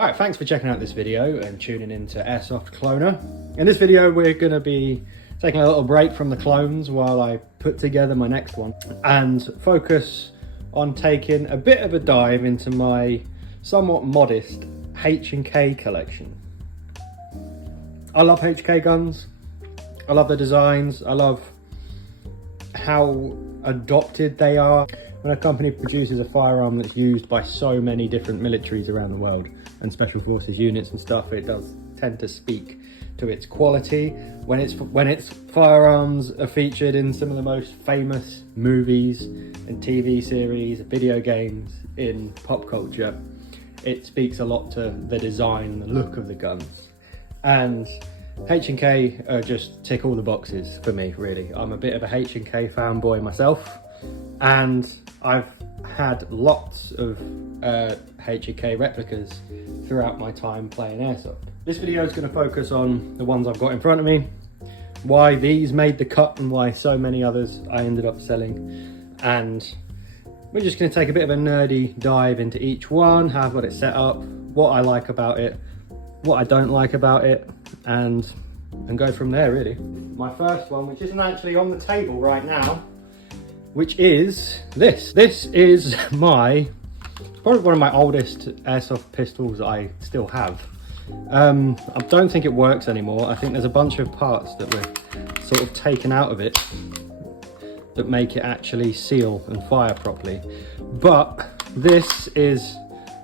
Alright, thanks for checking out this video and tuning in to Airsoft Cloner. In this video we're going to be taking a little break from the clones while I put together my next one and focus on taking a bit of a dive into my somewhat modest H&K collection. I love HK guns, I love the designs, I love how adopted they are. When a company produces a firearm that's used by so many different militaries around the world and special forces units and stuff, it does tend to speak to its quality. When its firearms are featured in some of the most famous movies and TV series, video games, in pop culture, it speaks a lot to the design and the look of the guns. And H&K just tick all the boxes for me, really. I'm a bit of a H&K fanboy myself, and I've had lots of H&K replicas throughout my time playing Airsoft. This video is going to focus on the ones I've got in front of me, why these made the cut and why so many others I ended up selling, and we're just going to take a bit of a nerdy dive into each one, how I've got it set up, what I like about it, what I don't like about it, and go from there, really. My first one, which isn't actually on the table right now, which is this. This is probably one of my oldest airsoft pistols that I still have. I don't think it works anymore. I think there's a bunch of parts that were sort of taken out of it that make it actually seal and fire properly. But this is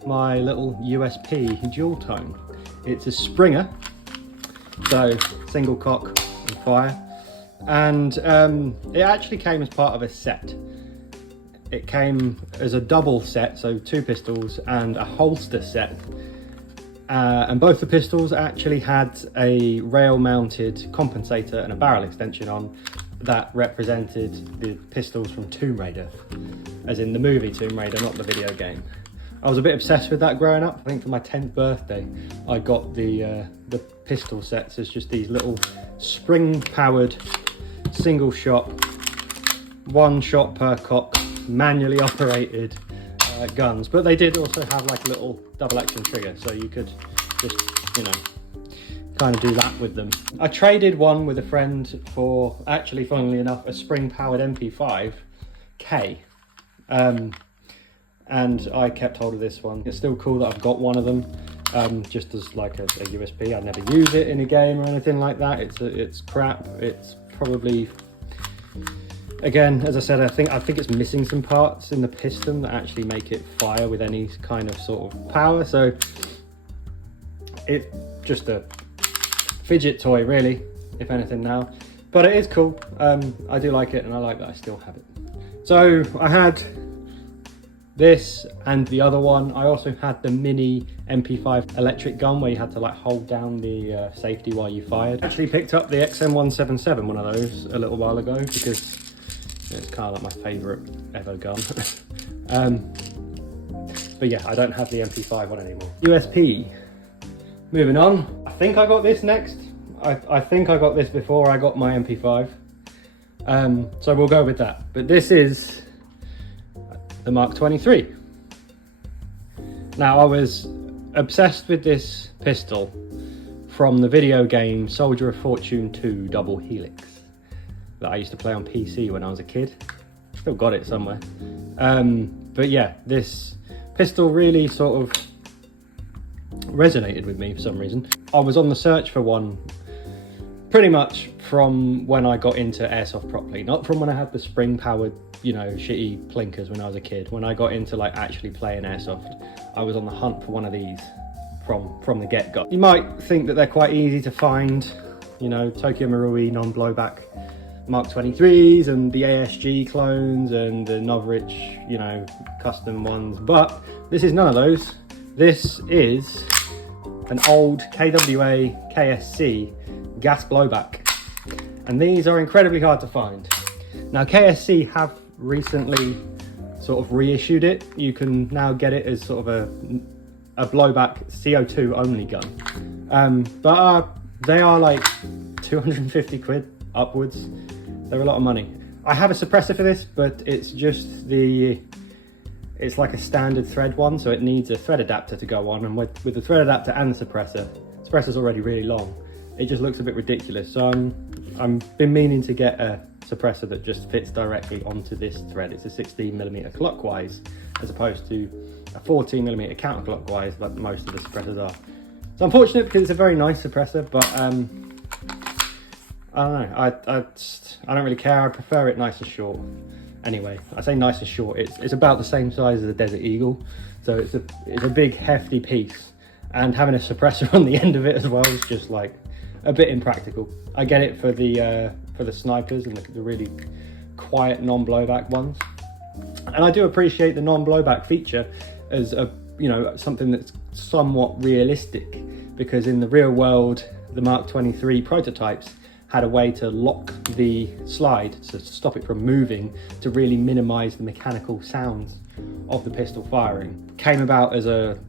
my little USP dual tone. It's a Springer, so single cock and fire. And it actually came as part of a set. It came as a double set, so two pistols and a holster set. And both the pistols actually had a rail mounted compensator and a barrel extension on that represented the pistols from Tomb Raider, as in the movie Tomb Raider, not the video game. I was a bit obsessed with that growing up. I think for my 10th birthday, I got the pistol sets as just these little spring-powered, single shot, one shot per cock, manually operated guns. But they did also have like a little double action trigger, so you could just, you know, kind of do that with them. I traded one with a friend for, actually, funnily enough, a spring-powered MP5K. And I kept hold of this one. It's still cool that I've got one of them, just as like a USP. I'd never use it in a game or anything like that. It's crap. It's probably, again, as I said, I think it's missing some parts in the piston that actually make it fire with any kind of sort of power. So it's just a fidget toy, really, if anything now. But it is cool. I do like it, and I like that I still have it. So I had this and the other one. I also had the mini MP5 electric gun where you had to like hold down the safety while you fired. Actually picked up the XM177, one of those, a little while ago, because it's kind of like my favourite ever gun. But yeah, I don't have the MP5 one anymore. USP. Moving on. I think I got this next. I think I got this before I got my MP5. So we'll go with that. But this is the Mark 23. Now, I was obsessed with this pistol from the video game Soldier of Fortune 2 Double Helix that I used to play on PC when I was a kid. Still got it somewhere. But yeah, this pistol really sort of resonated with me for some reason. I was on the search for one pretty much from when I got into airsoft properly, not from when I had the spring-powered, you know, shitty plinkers when I was a kid. When I got into like actually playing airsoft, I was on the hunt for one of these from the get-go. You might think that they're quite easy to find, you know, Tokyo Marui non-blowback Mark 23s and the ASG clones and the Novrich, you know, custom ones, but this is none of those. This is an old KWA KSC gas blowback, and these are incredibly hard to find. Now, KSC have recently sort of reissued it. You can now get it as sort of a blowback CO2 only gun, but they are like 250 quid upwards. They're a lot of money. I have a suppressor for this, but it's just the it's like a standard thread one, so it needs a thread adapter to go on, and with the thread adapter and the suppressor's already really long, it just looks a bit ridiculous. So I'm been meaning to get a suppressor that just fits directly onto this thread. It's a 16mm clockwise as opposed to a 14mm counterclockwise like most of the suppressors are. It's unfortunate because it's a very nice suppressor, but I don't know, I don't really care. I prefer it nice and short. Anyway, I say nice and short, it's about the same size as a Desert Eagle, so it's a big hefty piece, and having a suppressor on the end of it as well is just like a bit impractical. I get it for the snipers and the really quiet non-blowback ones, and I do appreciate the non-blowback feature as a, you know, something that's somewhat realistic, because in the real world the Mark 23 prototypes had a way to lock the slide to stop it from moving, to really minimize the mechanical sounds of the pistol firing. Came about as an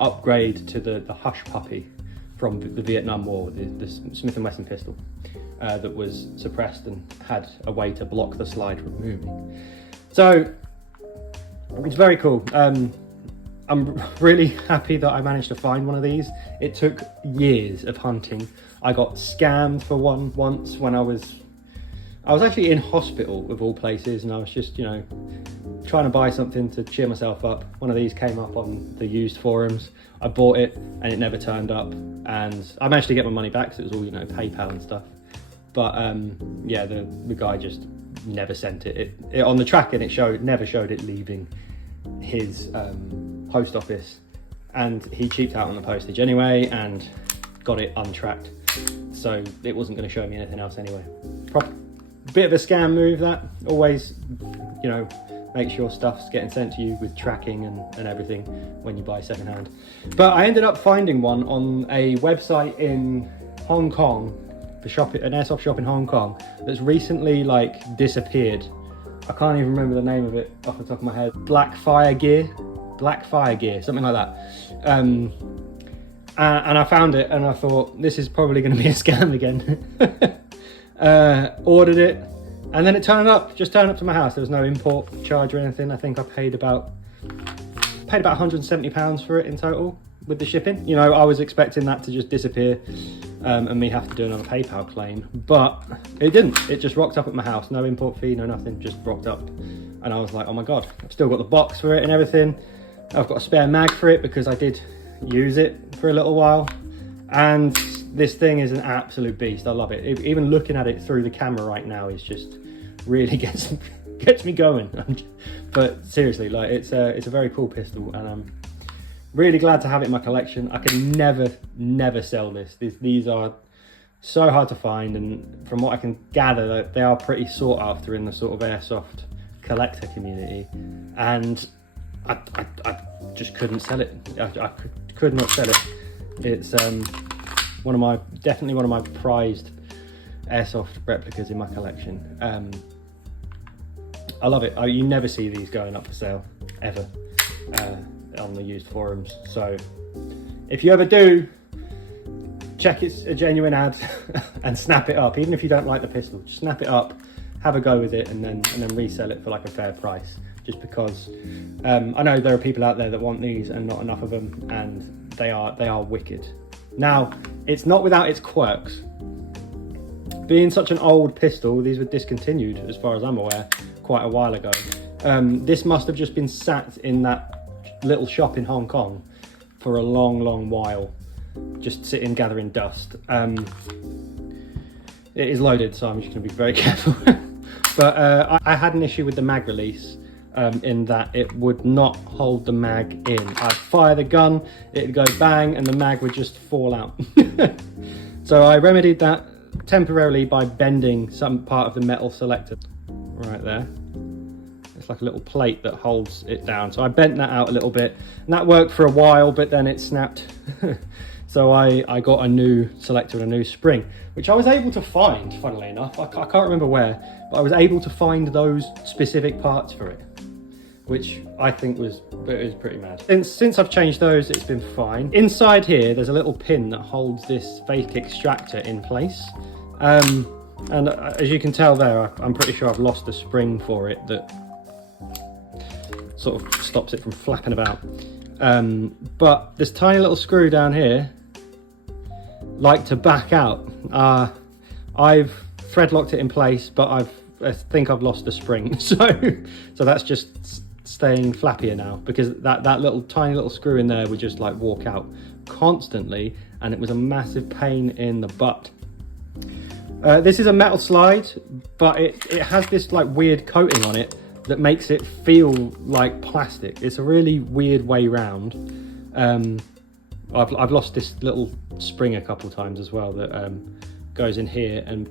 upgrade to the Hush Puppy from the Vietnam War, the Smith & Wesson pistol that was suppressed and had a way to block the slide from moving. So it's very cool. I'm really happy that I managed to find one of these. It took years of hunting. I got scammed for one once when I was actually in hospital of all places, and I was just, you know, trying to buy something to cheer myself up. One of these came up on the used forums. I bought it and it never turned up, and I managed to get my money back because it was all, you know, PayPal and stuff. But yeah, the guy just never sent it. It on the tracking it never showed it leaving his post office, and he cheaped out on the postage anyway and got it untracked, so it wasn't going to show me anything else anyway. Bit of a scam move that. Always, you know, make sure stuff's getting sent to you with tracking and everything when you buy secondhand. But I ended up finding one on a website in Hong Kong, an airsoft shop in Hong Kong that's recently like disappeared. I can't even remember the name of it off the top of my head. Black Fire Gear, something like that. And I found it and I thought, this is probably going to be a scam again. Ordered it, and then it just turned up to my house. There was no import charge or anything. I think I paid about £170 for it in total with the shipping. You know, I was expecting that to just disappear and me have to do another PayPal claim, but it didn't. It just rocked up at my house. No import fee, no nothing, just rocked up. And I was like, oh my God, I've still got the box for it and everything. I've got a spare mag for it because I did use it for a little while. And this thing is an absolute beast. I love it. Even looking at it through the camera right now is just really gets me going. But seriously, like it's a very cool pistol, and I'm really glad to have it in my collection. I could never sell this. These are so hard to find, and from what I can gather, they are pretty sought after in the sort of airsoft collector community. And I just couldn't sell it. I could not sell it. It's definitely one of my prized airsoft replicas in my collection. I love it. You never see these going up for sale ever on the used forums. So if you ever do, check it's a genuine ad and snap it up. Even if you don't like the pistol, just snap it up, have a go with it, and then resell it for like a fair price. Just because I know there are people out there that want these and not enough of them, and they are wicked. Now, it's not without its quirks. Being such an old pistol, these were discontinued, as far as I'm aware, quite a while ago. This must have just been sat in that little shop in Hong Kong for a long while, just sitting gathering dust. It is loaded, so I'm just going to be very careful. But I had an issue with the mag release. In that it would not hold the mag in. I'd fire the gun, it'd go bang, and the mag would just fall out. So I remedied that temporarily by bending some part of the metal selector right there. It's like a little plate that holds it down. So I bent that out a little bit, and that worked for a while, but then it snapped. So I got a new selector and a new spring, which I was able to find, funnily enough. I can't remember where, but I was able to find those specific parts for it, which I think was pretty mad. Since I've changed those, it's been fine. Inside here, there's a little pin that holds this fake extractor in place. And as you can tell there, I'm pretty sure I've lost the spring for it that sort of stops it from flapping about. But this tiny little screw down here like to back out. I've thread locked it in place, but I think I've lost the spring. So that's just staying flappier now, because that tiny little screw in there would just like walk out constantly, and it was a massive pain in the butt. This is a metal slide, but it has this like weird coating on it that makes it feel like plastic. It's a really weird way round. I've lost this little spring a couple times as well that goes in here and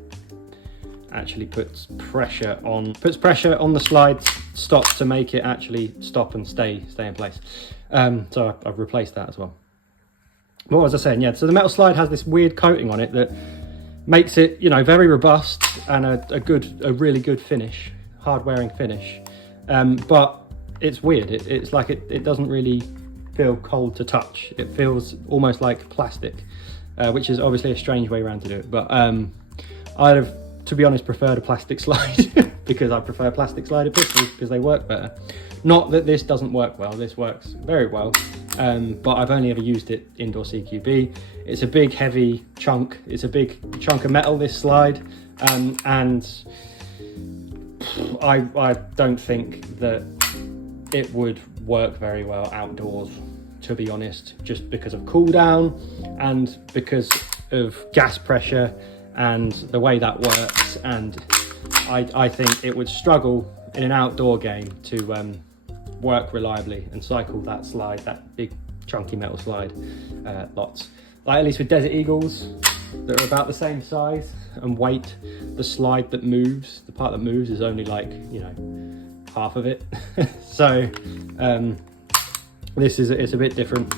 actually puts pressure on the slide stop to make it actually stop and stay in place. So I've replaced that as well. What was I saying? Yeah, so the metal slide has this weird coating on it that makes it, you know, very robust and a really good finish, hard wearing finish. But it's weird. It's like it doesn't really feel cold to touch. It feels almost like plastic, which is obviously a strange way around to do it. But I'd have, to be honest, preferred a plastic slide because I prefer plastic slided pistols because they work better. Not that this doesn't work well. This works very well. But I've only ever used it indoor CQB. It's a big heavy chunk. It's a big chunk of metal, this slide, and I don't think that it would work very well outdoors, to be honest, just because of cool down and because of gas pressure and the way that works. And I think it would struggle in an outdoor game to work reliably and cycle that slide, that big chunky metal slide, lots. Like, at least with Desert Eagles that are about the same size and weight, the slide that moves, the part that moves is only like, you know, half of it. So it's a bit different.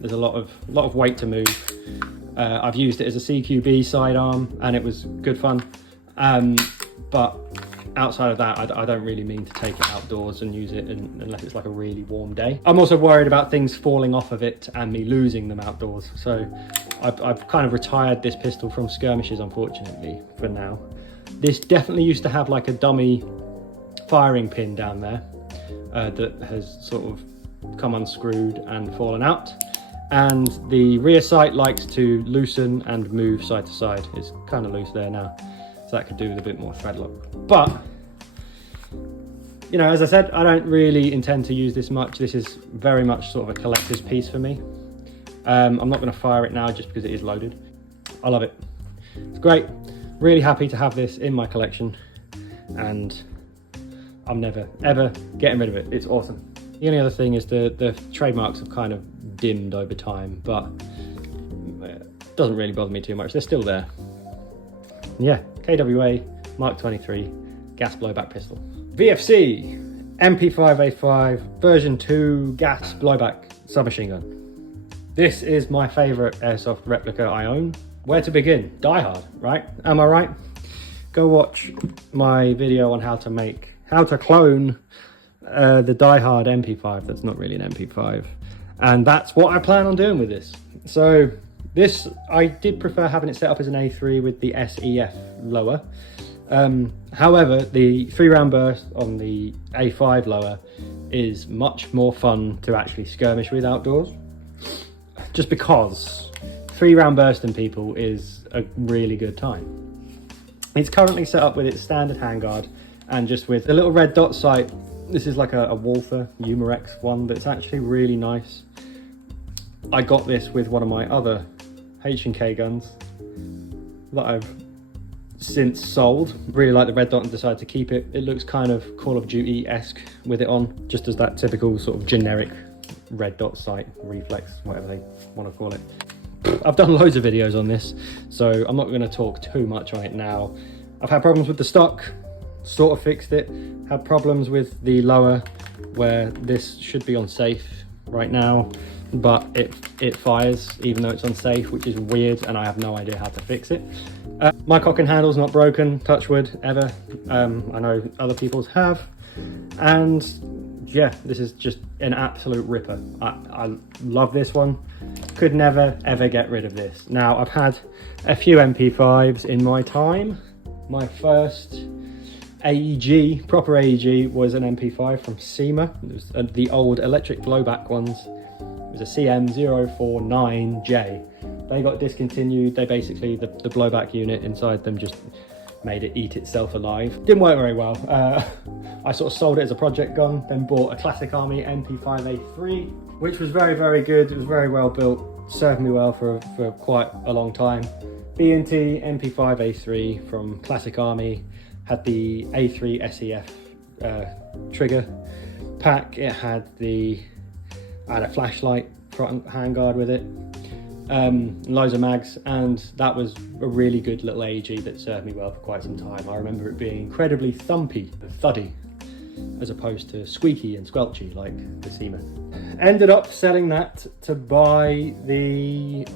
There's a lot of weight to move. I've used it as a CQB sidearm and it was good fun. But outside of that, I don't really mean to take it outdoors and use it unless it's like a really warm day. I'm also worried about things falling off of it and me losing them outdoors. So I've kind of retired this pistol from skirmishes, unfortunately, for now. This definitely used to have like a dummy firing pin down there that has sort of come unscrewed and fallen out. And the rear sight likes to loosen and move side to side. It's kind of loose there now. So that could do with a bit more thread lock. But, you know, as I said, I don't really intend to use this much. This is very much sort of a collector's piece for me. I'm not going to fire it now just because it is loaded. I love it. It's great. Really happy to have this in my collection, and I'm never, ever getting rid of it. It's awesome. The only other thing is the trademarks have kind of dimmed over time, but it doesn't really bother me too much. They're still there. Yeah, KWA Mark 23 gas blowback pistol. VFC MP5A5 version 2 gas blowback submachine gun. This is my favorite airsoft replica I own. Where to begin? Die Hard, right? Am I right? Go watch my video on how to clone the Die Hard MP5. That's not really an MP5. And that's what I plan on doing with this. So this, I did prefer having it set up as an A3 with the SEF lower. However, the 3-round burst on the A5 lower is much more fun to actually skirmish with outdoors. Just because 3-round bursting people is a really good time. It's currently set up with its standard handguard and just with the little red dot sight. This is like a Walther Umarex one that's actually really nice. I got this with one of my other H&K guns that I've since sold. Really like the red dot and decided to keep it. It looks kind of Call of Duty-esque with it on, just as that typical sort of generic red dot sight, reflex, whatever they want to call it. I've done loads of videos on this, so I'm not going to talk too much on it now. I've had problems with the stock, sort of fixed it. Had problems with the lower, where this should be on safe right now, but it fires even though it's unsafe, which is weird, and I have no idea how to fix it. My cock and handle's not broken, touch wood, ever. I know other people's have, and yeah, this is just an absolute ripper. I love this one. Could never ever get rid of this. Now, I've had a few MP5s in my time. My first AEG, proper AEG, was an MP5 from SEMA. It was the old electric blowback ones. It was a CM049J. They got discontinued. They basically, the blowback unit inside them just made it eat itself alive. Didn't work very well. I sort of sold it as a project gun, then bought a Classic Army MP5A3, which was very, very good. It was very well built, served me well for quite a long time. B&T MP5A3 from Classic Army had the A3 SEF trigger pack. It had I had a flashlight front handguard with it, loads of mags, and that was a really good little AEG that served me well for quite some time. I remember it being incredibly thumpy, thuddy, as opposed to squeaky and squelchy like the SEMA. Ended up selling that to buy the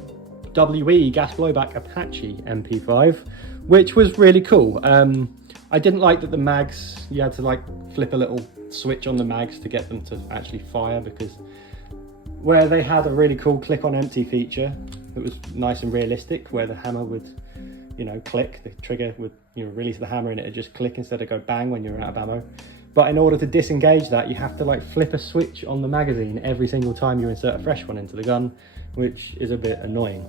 WE gas blowback Apache MP5, which was really cool. I didn't like that the mags, you had to like flip a little switch on the mags to get them to actually fire, because where they had a really cool click on empty feature that was nice and realistic, where the hammer would, you know, click, the trigger would, you know, release the hammer and it'd just click instead of go bang when you're out of ammo. But in order to disengage that, you have to like flip a switch on the magazine every single time you insert a fresh one into the gun, which is a bit annoying.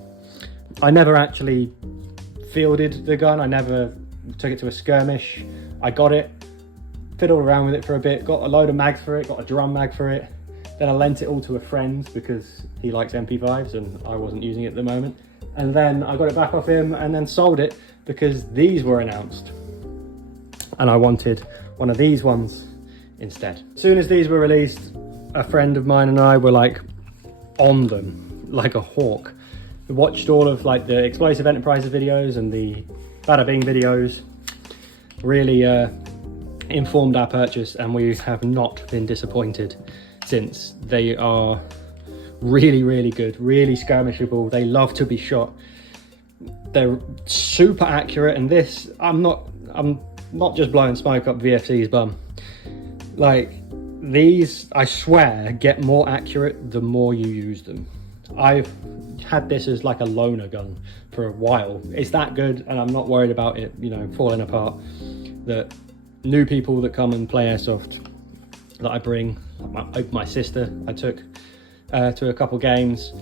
I never actually fielded the gun. I never took it to a skirmish. I got it, fiddled around with it for a bit, got a load of mags for it, got a drum mag for it. Then I lent it all to a friend because he likes MP5s and I wasn't using it at the moment. And then I got it back off him and then sold it because these were announced. And I wanted one of these ones instead. As soon as these were released, a friend of mine and I were like on them like a hawk. We watched all of like the Explosive Enterprises videos and the Bada Bing videos. Really informed our purchase, and we have not been disappointed since. They are really, really good, really skirmishable. They love to be shot. They're super accurate, and this, I'm not just blowing smoke up VFC's bum. Like, these, I swear, get more accurate the more you use them. I've had this as like a loner gun for a while. It's that good, and I'm not worried about it, you know, falling apart. That new people that come and play Airsoft that I bring, my sister I took to a couple games,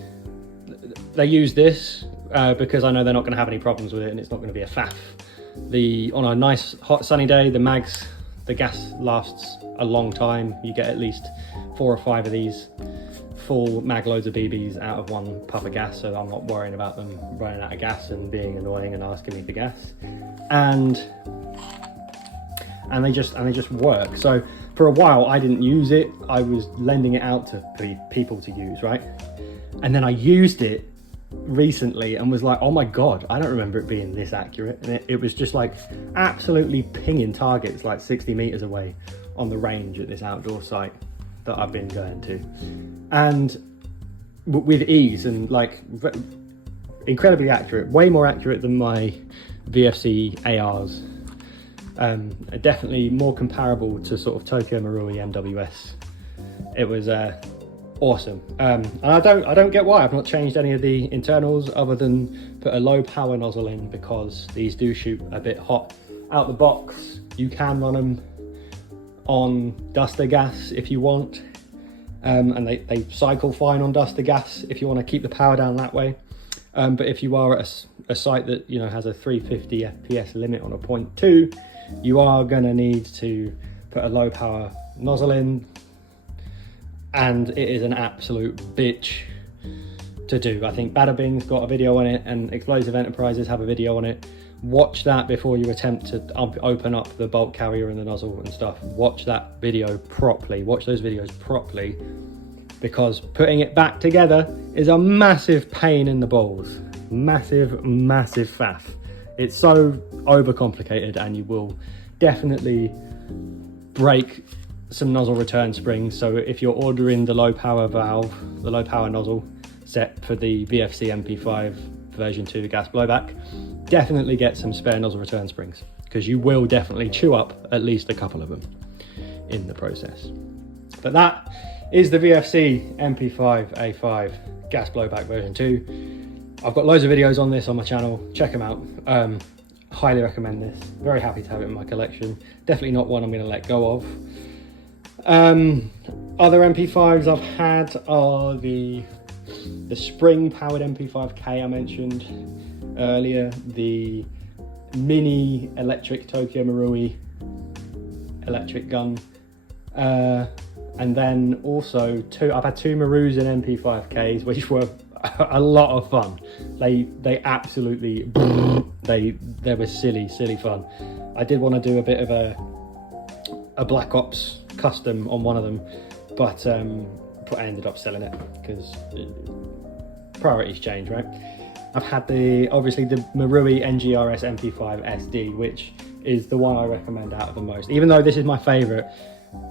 they use this because I know they're not going to have any problems with it and it's not going to be a faff. On a nice hot sunny day, the gas lasts a long time. You get at least 4 or 5 of these full mag loads of BBs out of one puff of gas, so I'm not worrying about them running out of gas and being annoying and asking me for gas. And they just work. So for a while I didn't use it. I was lending it out to people to use, right? And then I used it recently and was like, oh my god, I don't remember it being this accurate. And it was just like absolutely pinging targets like 60 meters away on the range at this outdoor site that I've been going to, and with ease, and like incredibly accurate, way more accurate than my VFC ARs. Definitely more comparable to sort of Tokyo Marui MWS. It was awesome, and I don't get why I've not changed any of the internals other than put a low power nozzle in, because these do shoot a bit hot out the box. You can run them on duster gas if you want, and they cycle fine on duster gas if you want to keep the power down that way. But if you are at a site that, you know, has a 350 FPS limit on a 0.2, you are going to need to put a low power nozzle in, and it is an absolute bitch to do. I think Bada Bing's got a video on it and Explosive Enterprises have a video on it. Watch that before you attempt to open up the bolt carrier and the nozzle and stuff. Watch that video properly. Watch those videos properly, because putting it back together is a massive pain in the balls. Massive, massive faff. It's so overcomplicated, and you will definitely break some nozzle return springs. So if you're ordering the low power valve, the low power nozzle set for the VFC MP5 version 2 gas blowback, definitely get some spare nozzle return springs, because you will definitely chew up at least a couple of them in the process. But that is the VFC MP5 A5 gas blowback version 2. I've got loads of videos on this on my channel, check them out. Highly recommend this. Very happy to have it in my collection. Definitely not one I'm going to let go of. Other MP5s I've had are the spring powered MP5K I mentioned earlier, the mini electric Tokyo Marui electric gun, and then also I've had two Marus in MP5Ks, which were a lot of fun. They absolutely they were silly fun. I did want to do a bit of a Black Ops custom on one of them, but I ended up selling it because priorities change, right? I've had obviously the Marui NGRS MP5 SD, which is the one I recommend out of the most. Even though this is my favorite,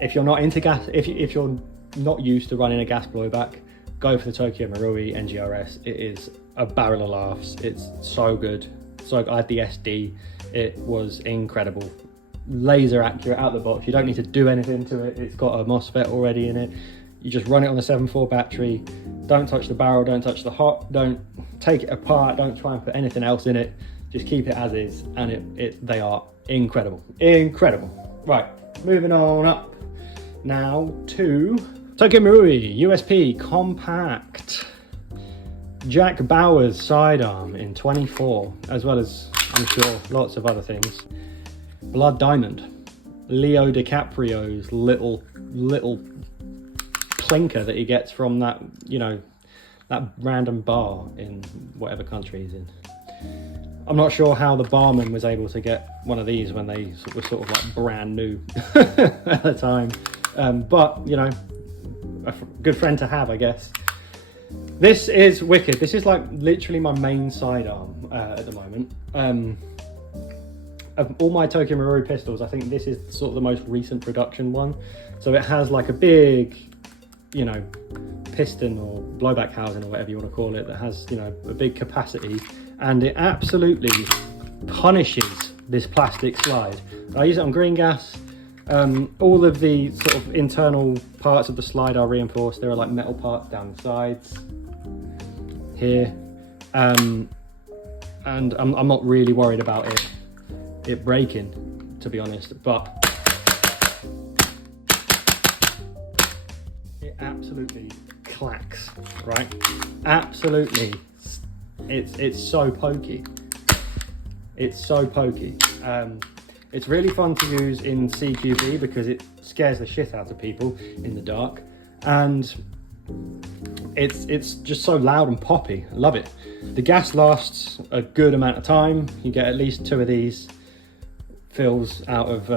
if you're not into gas, if you're not used to running a gas blowback, go for the Tokyo Marui NGRS. It is a barrel of laughs. It's so good. So I had the SD. It was incredible. Laser accurate out the box. You don't need to do anything to it. It's got a MOSFET already in it. You just run it on the 7.4 battery. Don't touch the barrel, don't touch the hop, don't take it apart, don't try and put anything else in it. Just keep it as is, and they are incredible. Right, moving on up now to Tokyo Marui USP Compact Jack Bauer's sidearm in 24, as well as, I'm sure, lots of other things. Blood Diamond, Leo DiCaprio's little clinker that he gets from that, that random bar in whatever country he's in. I'm not sure how the barman was able to get one of these when they were sort of like brand new at the time. But, a good friend to have, I guess. This is wicked. This is like literally my main sidearm at the moment. Of all my Tokyo Marui pistols, I think this is sort of the most recent production one. So it has like a big, piston or blowback housing or whatever you want to call it, that has, a big capacity, and it absolutely punishes this plastic slide. I use it on green gas. All of the sort of internal parts of the slide are reinforced. There are like metal parts down the sides here, and I'm not really worried about it breaking, to be honest, but it absolutely clacks, right? Absolutely. It's so pokey. It's so pokey. It's really fun to use in CQB because it scares the shit out of people in the dark, and it's just so loud and poppy. I love it. The gas lasts a good amount of time. You get at least 2 of these fills out of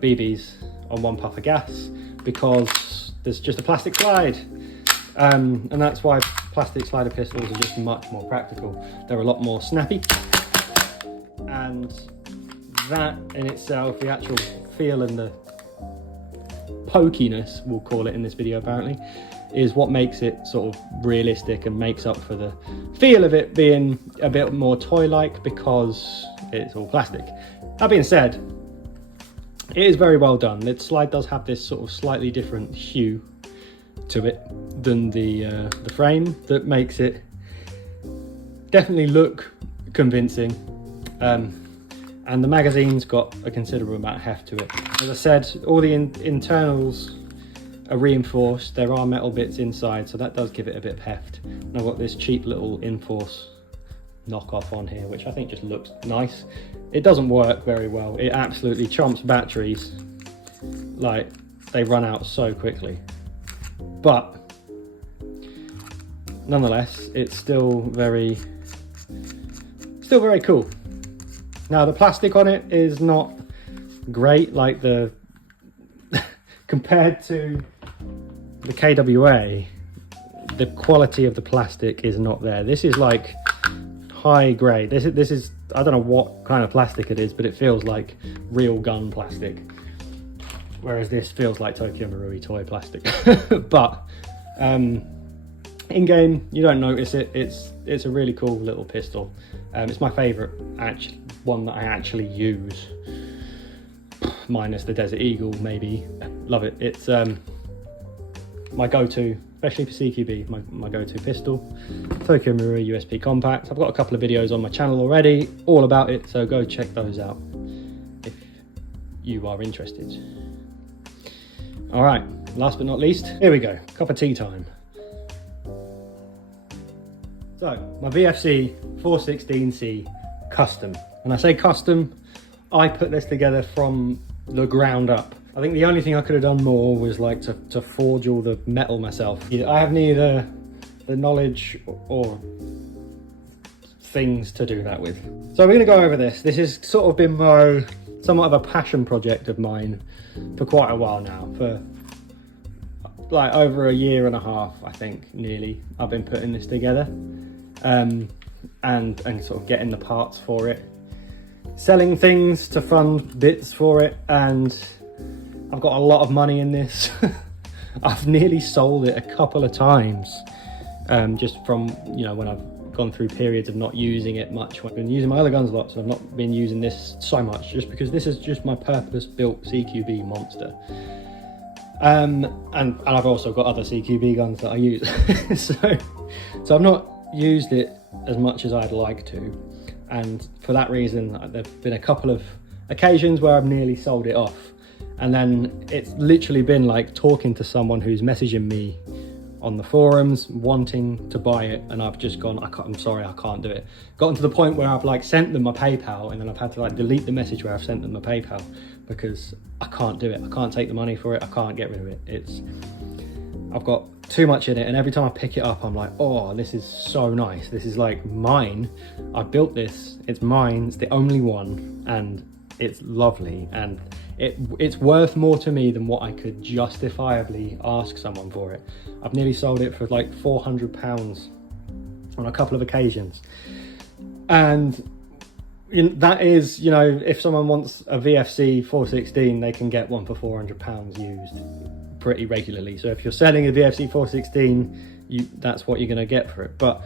BBs on 1 puff of gas, because there's just a plastic slide, and that's why plastic slider pistols are just much more practical. They're a lot more snappy, and that in itself, the actual feel and the pokiness, we'll call it in this video apparently, is what makes it sort of realistic and makes up for the feel of it being a bit more toy-like, because it's all plastic. That being said, it is very well done. The slide does have this sort of slightly different hue to it than the frame, that makes it definitely look convincing. And the magazine's got a considerable amount of heft to it. As I said, all the internals are reinforced. There are metal bits inside, so that does give it a bit of heft. And I've got this cheap little Inforce knockoff on here, which I think just looks nice. It doesn't work very well. It absolutely chomps batteries. Like, they run out so quickly. But nonetheless, it's still very cool. Now, the plastic on it is not great, like compared to the KWA, the quality of the plastic is not there. This is like high grade. This is, I don't know what kind of plastic it is, but it feels like real gun plastic. Whereas this feels like Tokyo Marui toy plastic. But in game, you don't notice it. It's a really cool little pistol. It's my favorite one that I actually use, minus the Desert Eagle maybe. Love it. It's my go-to especially for CQB, my go-to pistol. Tokyo Marui USP compact. I've got a couple of videos on my channel already, all about it, so go check those out if you are interested. All right, last but not least, here we go, cup of tea time. So, my VFC 416C custom. When I say custom, I put this together from the ground up. I think the only thing I could have done more was like to forge all the metal myself. I have neither the knowledge or things to do that with. So we're gonna go over this. This has sort of been somewhat of a passion project of mine for quite a while now. For like over a year and a half, I think, nearly, I've been putting this together. And sort of getting the parts for it, selling things to fund bits for it, and I've got a lot of money in this. I've nearly sold it a couple of times, just from, you know, when I've gone through periods of not using it much. I've been using my other guns a lot, so I've not been using this so much, just because this is just my purpose-built CQB monster. And I've also got other CQB guns that I use. so I've not used it as much as I'd like to, and for that reason there have been a couple of occasions where I've nearly sold it off, and then it's literally been like talking to someone who's messaging me on the forums wanting to buy it, and I've just gone, I'm sorry, I can't do it. Gotten to the point where I've like sent them my PayPal, and then I've had to like delete the message where I've sent them my PayPal because I can't do it. I can't take the money for it. I can't get rid of it. I've got too much in it, and every time I pick it up I'm like, oh, this is so nice, this is like mine, I built this, it's mine, it's the only one, and it's lovely, and it's worth more to me than what I could justifiably ask someone for it. I've nearly sold it for like £400 on a couple of occasions, and that is, you know, if someone wants a VFC 416, they can get one for £400 used pretty regularly. So if you're selling a VFC 416, that's what you're going to get for it. But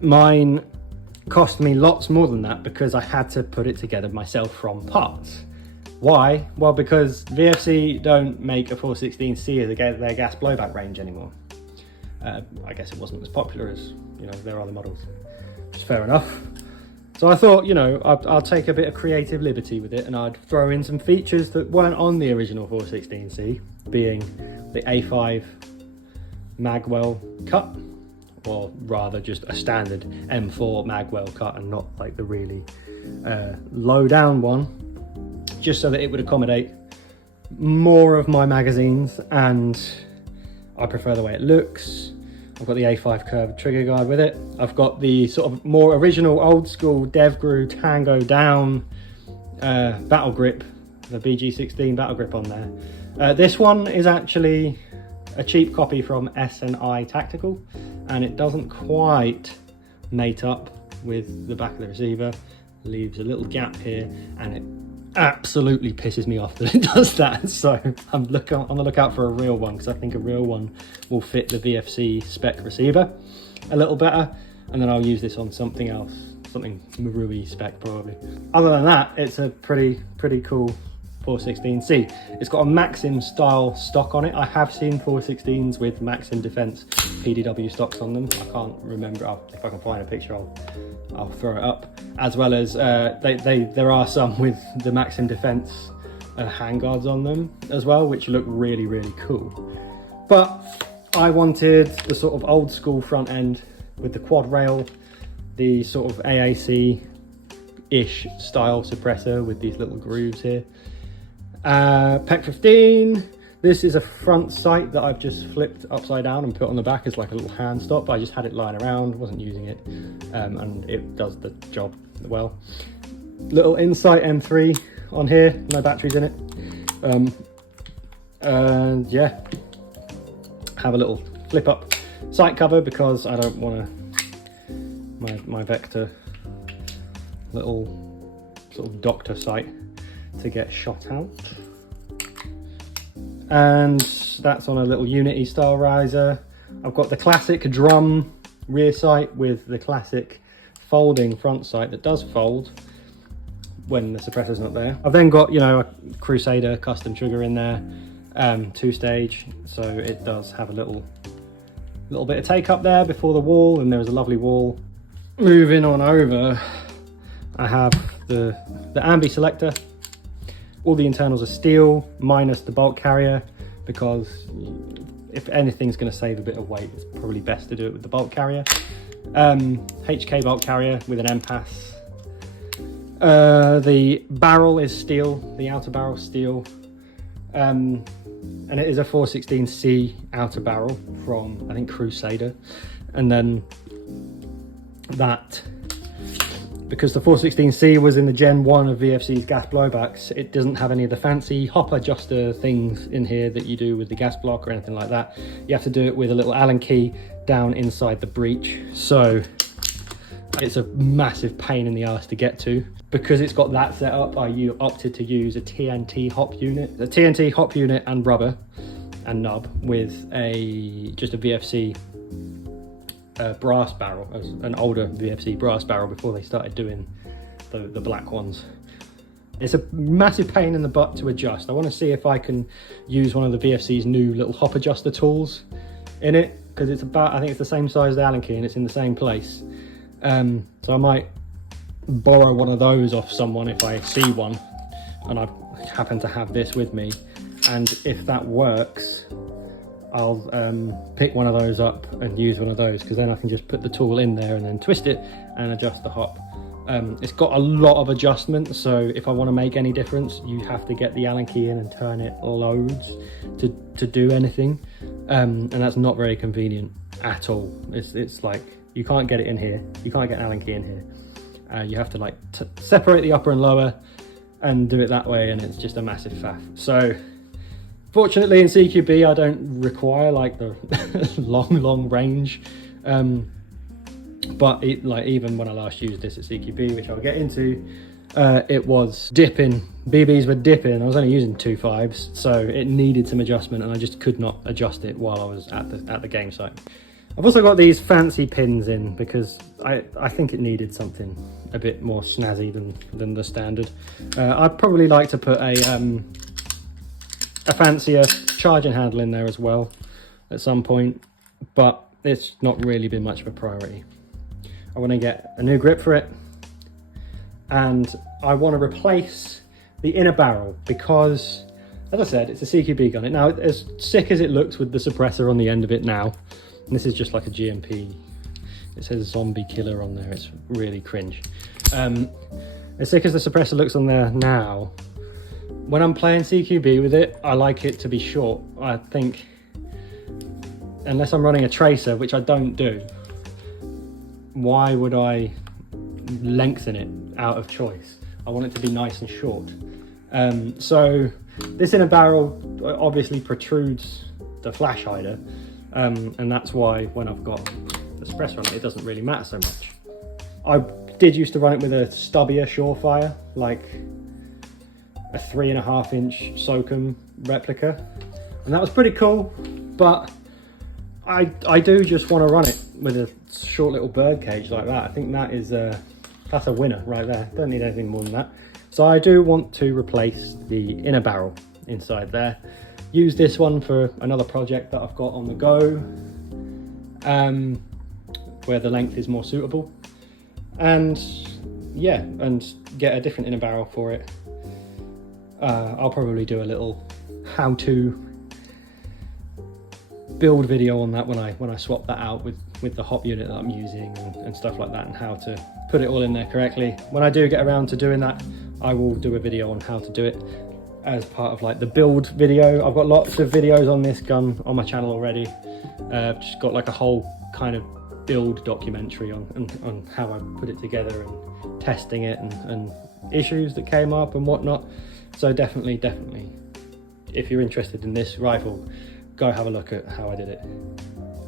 mine cost me lots more than that because I had to put it together myself from parts. Why? Well, because VFC don't make a 416C as their gas blowback range anymore. I guess it wasn't as popular as, you know, their other models, which is fair enough. So I thought, you know, I'll take a bit of creative liberty with it, and I'd throw in some features that weren't on the original 416C, being the A5 magwell cut, or rather just a standard M4 magwell cut and not like the really low down one, just so that it would accommodate more of my magazines, and I prefer the way it looks. I've got the A5 curved trigger guard with it. I've got the sort of more original old school DevGru Tango down battle grip, the BG16 battle grip on there. This one is actually a cheap copy from S&I Tactical, and it doesn't quite mate up with the back of the receiver. Leaves a little gap here, and it absolutely pisses me off that it does that. So I'm on the lookout for a real one, because I think a real one will fit the VFC spec receiver a little better, and then I'll use this on something else, something Marui spec probably. Other than that, it's a pretty cool 416C. It's got a Maxim style stock on it. I have seen 416s with Maxim Defense PDW stocks on them. I can't remember. If I can find a picture, I'll throw it up. As well as there are some with the Maxim Defense handguards on them as well, which look really cool. But I wanted the sort of old school front end with the quad rail, the sort of AAC-ish style suppressor with these little grooves here. PEC 15. This is a front sight that I've just flipped upside down and put on the back as like a little hand stop. I just had it lying around, wasn't using it, and it does the job well. Little Insight M3 on here, no batteries in it. And yeah, have a little flip up sight cover because I don't want my Vector little sort of doctor sight to get shot out. And that's on a little Unity style riser. I've got the classic drum rear sight with the classic folding front sight that does fold when the suppressor's not there. I've then got, you know, a Crusader custom trigger in there, 2-stage, so it does have a little little bit of take up there before the wall, and there was a lovely wall. Moving on over, I have the ambi selector. All the internals are steel, minus the bolt carrier, because if anything's going to save a bit of weight, it's probably best to do it with the bolt carrier. HK bolt carrier with an M-pass. The barrel is steel, the outer barrel steel, and it is a 416C outer barrel from, I think, Crusader. And then that, because the 416C was in the Gen 1 of VFC's gas blowbacks, it doesn't have any of the fancy hop adjuster things in here that you do with the gas block or anything like that. You have to do it with a little Allen key down inside the breech. So it's a massive pain in the ass to get to. Because it's got that set up, I opted to use a TNT hop unit. A TNT hop unit and rubber and nub with just a VFC brass barrel, an older VFC brass barrel before they started doing the black ones. It's a massive pain in the butt to adjust. I want to see if I can use one of the VFC's new little hop adjuster tools in it, because it's about, I think it's the same size as the Allen key and it's in the same place. So I might borrow one of those off someone if I see one and I happen to have this with me, and if that works, I'll pick one of those up and use one of those, because then I can just put the tool in there and then twist it and adjust the hop. It's got a lot of adjustment, so if I want to make any difference, you have to get the Allen key in and turn it loads to do anything, and that's not very convenient at all. It's like, you can't get it in here, you can't get an Allen key in here. You have to like separate the upper and lower and do it that way, and it's just a massive faff. So fortunately in CQB I don't require like the long range, but even when I last used this at CQB, which I'll get into, it was dipping. BBs were dipping. I was only using 2.5s, so it needed some adjustment, and I just could not adjust it while I was at the game site. I've also got these fancy pins in because I think it needed something a bit more snazzy than the standard. I'd probably like to put a fancier charging handle in there as well at some point, but it's not really been much of a priority. I want to get a new grip for it, and I want to replace the inner barrel because, as I said, it's a CQB gun. Now, as sick as it looks with the suppressor on the end of it now, and this is just like a GMP, it says zombie killer on there, it's really cringe. As sick as the suppressor looks on there now, when I'm playing CQB with it, I like it to be short. I think, unless I'm running a tracer, which I don't do, why would I lengthen it out of choice? I want it to be nice and short. So this inner barrel obviously protrudes the flash hider, and that's why when I've got the suppressor on it, it doesn't really matter so much. I did used to run it with a stubbier Surefire, like a 3.5 inch Socom replica, and that was pretty cool, but I do just want to run it with a short little bird cage like that. I think that is that's a winner right there. Don't need anything more than that. So I do want to replace the inner barrel inside there. Use this one for another project that I've got on the go, where the length is more suitable, and yeah, and get a different inner barrel for it. I'll probably do a little how-to build video on that when I swap that out with the hop unit that I'm using and stuff like that, and how to put it all in there correctly. When I do get around to doing that, I will do a video on how to do it as part of like the build video. I've got lots of videos on this gun on my channel already. Just got like a whole kind of build documentary on how I put it together and testing it and issues that came up and whatnot. So definitely, if you're interested in this rifle, go have a look at how I did it.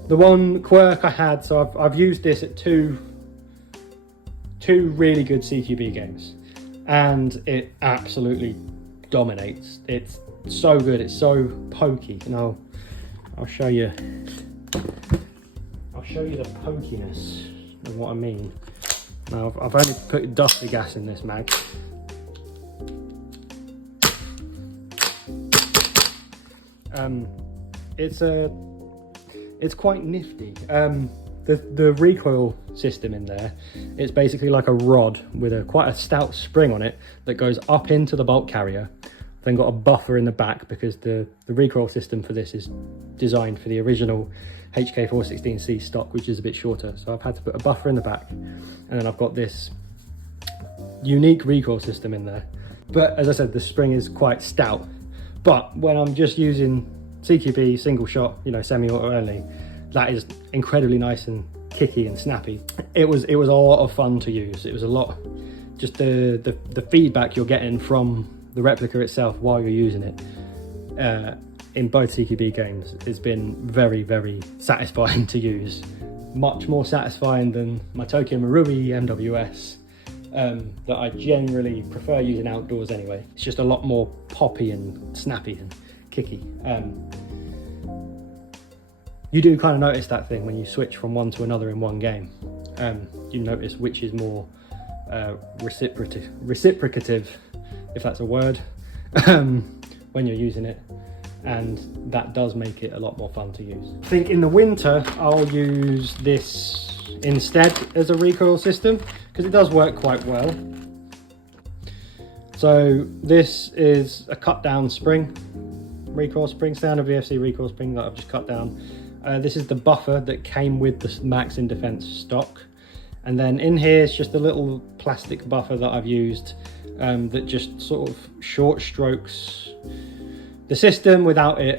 The one quirk I had, so I've used this at two really good CQB games, and it absolutely dominates. It's so good, it's so pokey, and I'll show you the pokiness of what I mean. Now I've only put duster gas in this mag. it's quite nifty. The recoil system in there, it's basically like a rod with quite a stout spring on it that goes up into the bolt carrier, then got a buffer in the back because the recoil system for this is designed for the original HK416C stock, which is a bit shorter. So I've had to put a buffer in the back, and then I've got this unique recoil system in there. But as I said, the spring is quite stout. But when I'm just using CQB single shot, you know, semi-auto only, that is incredibly nice and kicky and snappy. It was a lot of fun to use. It was a lot, just the feedback you're getting from the replica itself while you're using it in both CQB games has been very, very satisfying to use. Much more satisfying than my Tokyo Marui MWS that I generally prefer using outdoors anyway. It's just a lot more poppy and snappy and kicky. You do kind of notice that thing when you switch from one to another in one game. You notice which is more reciprocative, if that's a word, when you're using it, and that does make it a lot more fun to use. I think in the winter I'll use this instead as a recoil system because it does work quite well. So this is a cut down spring, recoil spring, standard VFC recoil spring that I've just cut down. This is the buffer that came with the Max in Defense stock, and then in here is just a little plastic buffer that I've used that just sort of short strokes the system without it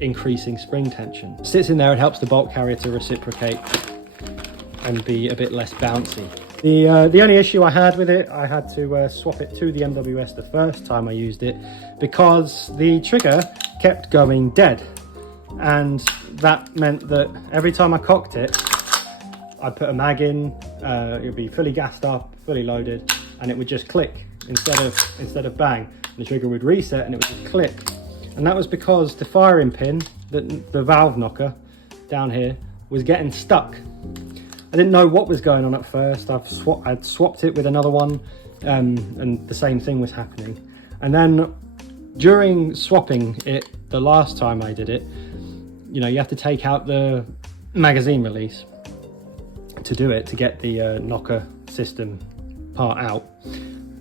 increasing spring tension. It sits in there and helps the bolt carrier to reciprocate and be a bit less bouncy. The only issue I had with it, I had to swap it to the MWS the first time I used it because the trigger kept going dead. And that meant that every time I cocked it, I'd put a mag in, it would be fully gassed up, fully loaded, and it would just click instead of bang. The trigger would reset and it would just click. And that was because the firing pin, the valve knocker down here, was getting stuck. I didn't know what was going on at first. I'd swapped it with another one, and the same thing was happening. And then during swapping it, the last time I did it, you know, you have to take out the magazine release to do it, to get the knocker system part out.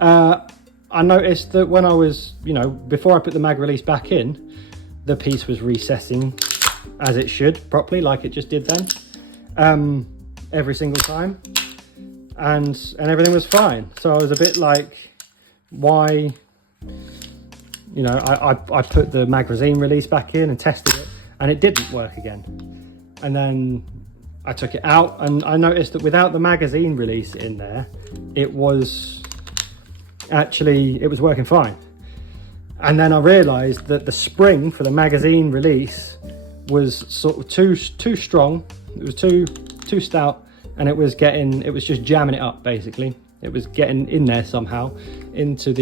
I noticed that when I was, you know, before I put the mag release back in, the piece was recessing as it should, properly, like it just did then, every single time, and everything was fine. So I was a bit like, why, you know, I put the magazine release back in and tested it, and it didn't work again. And then I took it out and I noticed that without the magazine release in there, it was working fine. And then I realized that the spring for the magazine release was sort of too strong. It was too stout, and it was just jamming it up basically. It was getting in there somehow into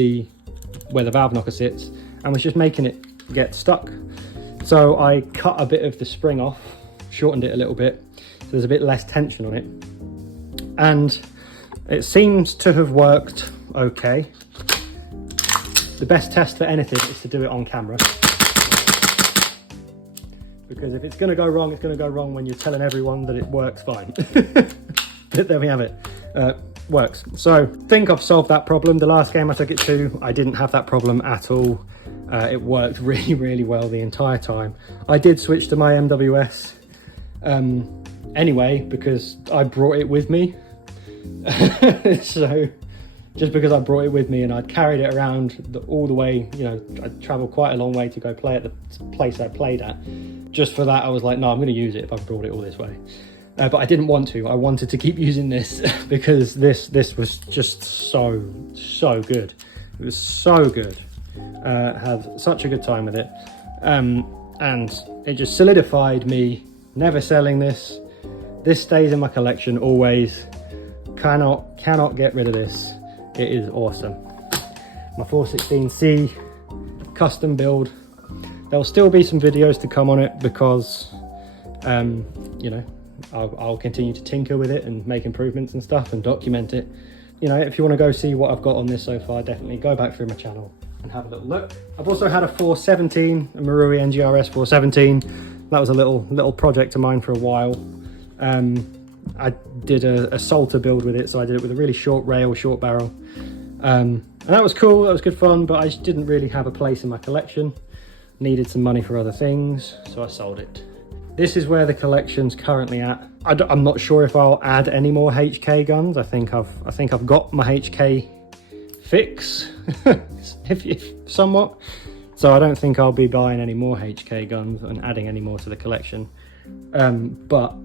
where the valve knocker sits, and was just making it get stuck. So I cut a bit of the spring off, shortened it a little bit, so there's a bit less tension on it. And it seems to have worked okay. The best test for anything is to do it on camera. Because if it's gonna go wrong, it's gonna go wrong when you're telling everyone that it works fine. But there we have it, works. So I think I've solved that problem. The last game I took it to, I didn't have that problem at all. It worked really, really well the entire time. I did switch to my MWS anyway, because I brought it with me. So just because I brought it with me and I'd carried it around all the way, you know, I'd traveled quite a long way to go play at the place I played at. Just for that, I was like, no, I'm going to use it if I've brought it all this way. But I didn't want to. I wanted to keep using this because this was just so good. It was so good. Had such a good time with it, and it just solidified me never selling this. This stays in my collection always. Cannot get rid of this. It is awesome. My 416C custom build. There'll still be some videos to come on it because you know, I'll continue to tinker with it and make improvements and stuff and document it. You know, if you want to go see what I've got on this so far, definitely go back through my channel and have a little look. I've also had a 417, a Marui NGRS 417, That was a little project of mine for a while. I did a salter build with it, so I did it with a really short rail, short barrel. And that was cool, that was good fun, but I just didn't really have a place in my collection. Needed some money for other things, so I sold it. This is where the collection's currently at. I'm not sure if I'll add any more HK guns. I think I've got my HK fix, if somewhat. So I don't think I'll be buying any more HK guns and adding any more to the collection. But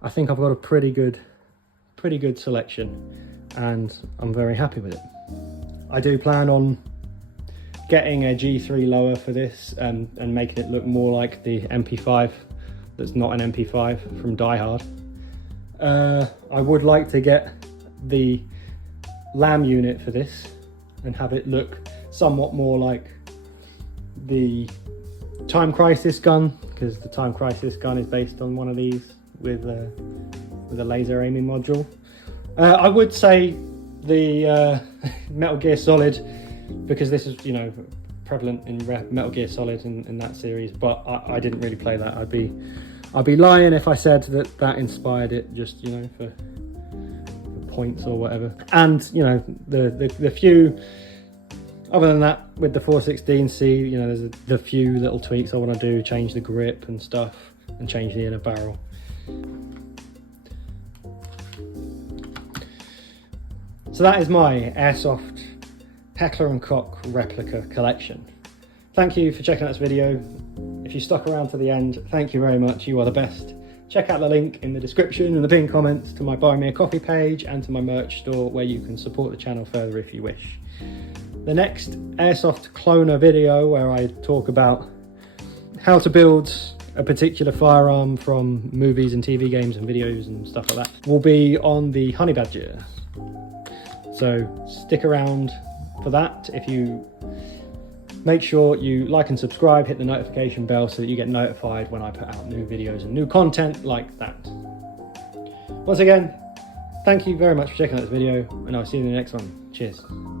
I think I've got a pretty good selection, and I'm very happy with it. I do plan on getting a G3 lower for this and making it look more like the MP5 that's not an MP5 from Die Hard. I would like to get the LAM unit for this and have it look somewhat more like the Time Crisis gun, because the Time Crisis gun is based on one of these with a laser aiming module. I would say the Metal Gear Solid, because this is, you know, prevalent in Metal Gear Solid in that series, but I didn't really play that. I'd be lying if I said that inspired it, just, you know, for points or whatever. And, you know, the few, other than that, with the 416C, you know, there's the few little tweaks I want to do, change the grip and stuff, and change the inner barrel. So that is my Airsoft Heckler and Koch replica collection. Thank you for checking out this video. If you stuck around to the end, thank you very much, you are the best. Check out the link in the description and the pinned comments to my Buy Me a Coffee page and to my merch store, where you can support the channel further if you wish. The next Airsoft cloner video, where I talk about how to build a particular firearm from movies and TV games and videos and stuff like that, will be on the Honey Badger. So stick around for that. If you make sure you like and subscribe, hit the notification bell so that you get notified when I put out new videos and new content like that. Once again, thank you very much for checking out this video, and I'll see you in the next one. Cheers.